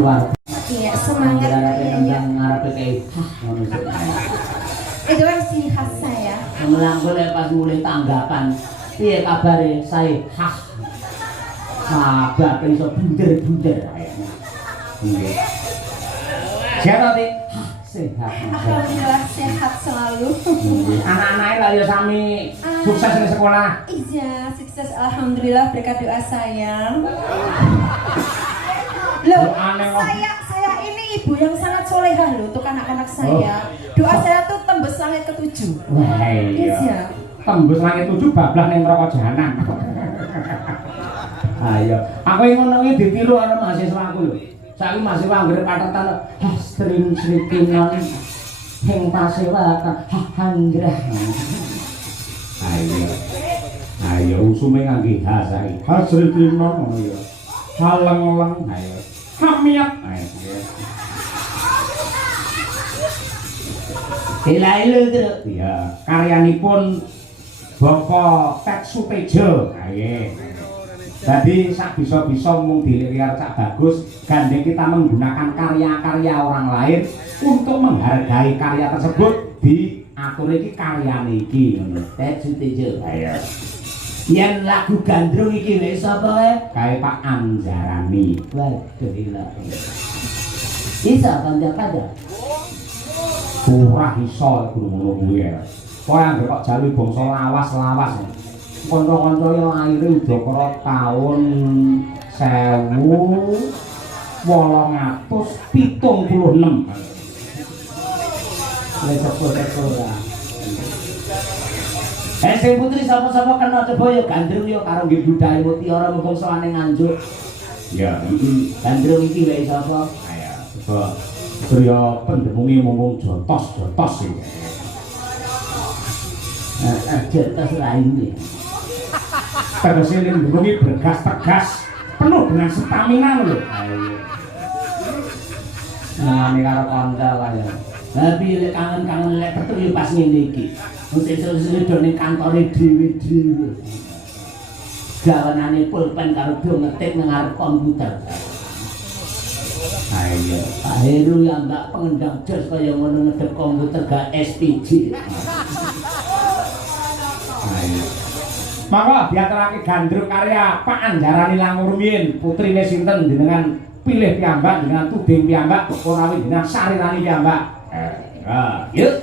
luar. Iya, semangat kayaknya. Ngarep kayak itu kan ciri khas saya. Melangkul pas mulai tanggapan. Piye kabare saya hah. Sabar iso bunder-bunder kayaknya. Nggih. Sehat ati? Sehat. Alhamdulillah sehat selalu. Anak-anaknya lah ya sami sukses di sekolah. Iya, sukses alhamdulillah berkat doa saya. Loh, saya ini ibu yang sangat solehah loh untuk anak-anak saya. Doa saya tuh tembus langit ke-7. Wah iya. Tembus langit 7 bablah ning neraka jahanam. Ayo, aku yang ngomongnya ditiru ana mahasiswa aku lho. Saiki mahasiswa anggere patetan Hastrin Srikinon hing pasewakan handrah. Ayo usume ngangge ha saiki. Hastrin Srikinon ngono ya. Haleng-leng ayo. Hamiat. Ayo. Elaile itu. Iya, karyanipun Bapak Tek Sutejo. Ayo. Jadi sak bisa-bisa mung dilihat sak bagus, gandeng kita menggunakan karya-karya orang lain untuk menghargai karya tersebut diatur iki karyane iki ngono. Tek Sutejo. Ayo. Yen lagu gandrung iki wis sapa wae? Kae Pak Anjarani. Waduh gila. Bisa kanca-kanca. Ora iso ngono kuwi. Kowe anggere kok jalu bangsa lawas-lawas. Kanca-kanca yang lahir udakara taun 1876. Wis sepuluh-sepuluh. Sing putri sapa-sapa kena coba ya gandrung ya karo nggih budaya mutiara mumpung sowane Nganjuk. Ya, gandrung iki wae sapa? Ayo, coba. Priya pendemungi mumpung jotos-jotos iki. Jotos lainnya. Terus ini mendemungi bergas tegas penuh dengan stamina lho. Ayo. Nah, ini karo kanca lah ya. Tapi lek kangen-kangen lek petuk yo pas ngene iki. Wis sesuk do ning kantore dhewe-dhewe. Gawanane pulpen karo do ngetik nang ngarep komputer. Ayo, Pak Heru yang mbak pengendang jos kaya ngono ngedep komputer gak SPG. Ayo. Maka diaturake gandrung karya Pak Anjarani Langur Rumiyin, putrine sinten jenengan pilih piyambak dengan tuding piyambak ora dengan sarirani piyambak. Yuk.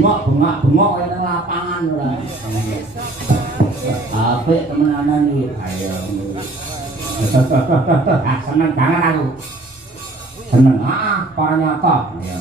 bengok kaya nang lapangan ora. Apik temenanan iki. Ayo. Seneng banget aku. Seneng. Para nyata. Ayo.